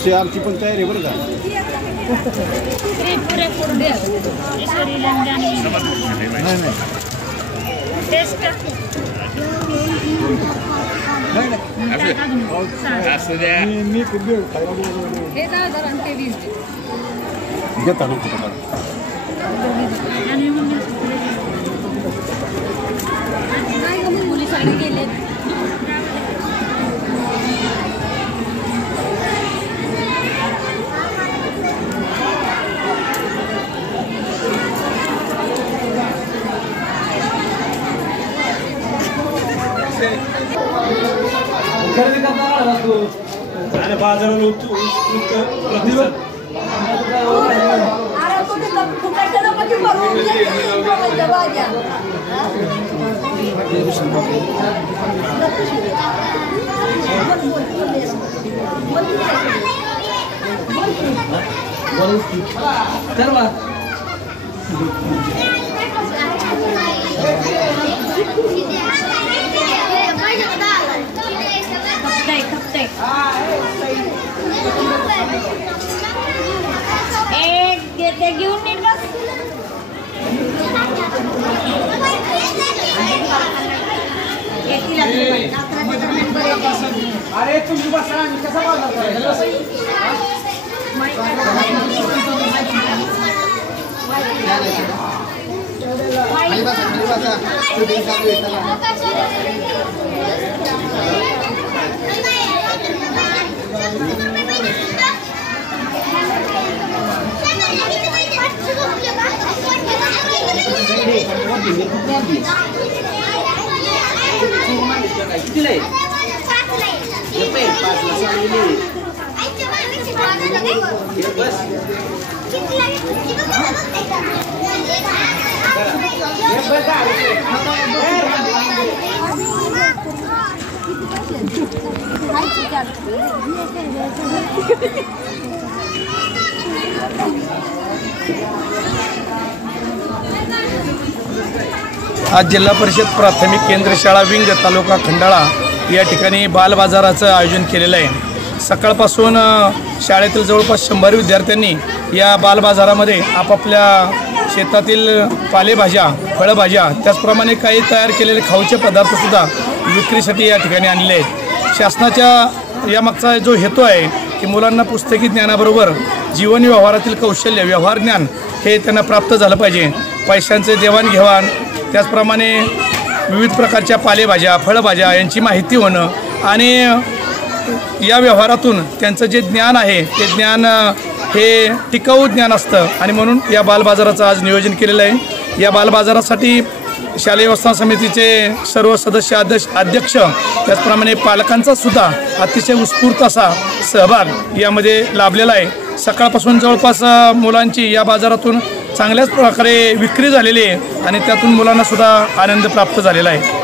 तशी आमची पण तयारी बरं का. मी घेता गेले. खरेदी करताना तू आणि बाजाराला घेऊन नीट बस. अरे तुम्ही बसा आणि कसा बाजार करायचा. आज जिल्हा परिषद प्राथमिक केंद्र शाळा विंग तालुका खंडाळा या ठिकाणी बालबाजाराचं आयोजन केलेलं आहे. सकाळपासून शाळेतील जवळपास 100 विद्यार्थ्यांनी या बालबाजारामध्ये आपापल्या शेतातील पालेभाज्या, फळभाज्या, त्याचप्रमाणे काही तयार केलेले खाऊचे पदार्थसुद्धा विक्रीसाठी या ठिकाणी आणले आहेत. शासनाच्या यामागचा जो हेतू आहे की मुलांना पुस्तकी ज्ञानाबरोबर जीवन व्यवहारातील कौशल्य, व्यवहार ज्ञान हे त्यांना प्राप्त झालं पाहिजे. पैशांचे देवाणघेवाण, त्याचप्रमाणे विविध प्रकारच्या पालेभाज्या, फळभाज्या यांची माहिती होणं आणि या व्यवहारातून त्यांचं जे ज्ञान आहे ते ज्ञान हे टिकाऊ ज्ञान असतं आणि म्हणून या बालबाजाराचं आज नियोजन केलेलं आहे. या बालबाजारासाठी शालेय व्यवस्थापन समितीचे सर्व सदस्य, अध्यक्ष, त्याचप्रमाणे पालकांचासुद्धा अतिशय उत्स्फूर्त असा सहभाग यामध्ये लाभलेला आहे. सकाळपासून जवळपास मुलांची या बाजारातून चांगल्याच प्रकारे विक्री झालेली आहे आणि त्यातून मुलांनासुद्धा आनंद प्राप्त झालेला आहे.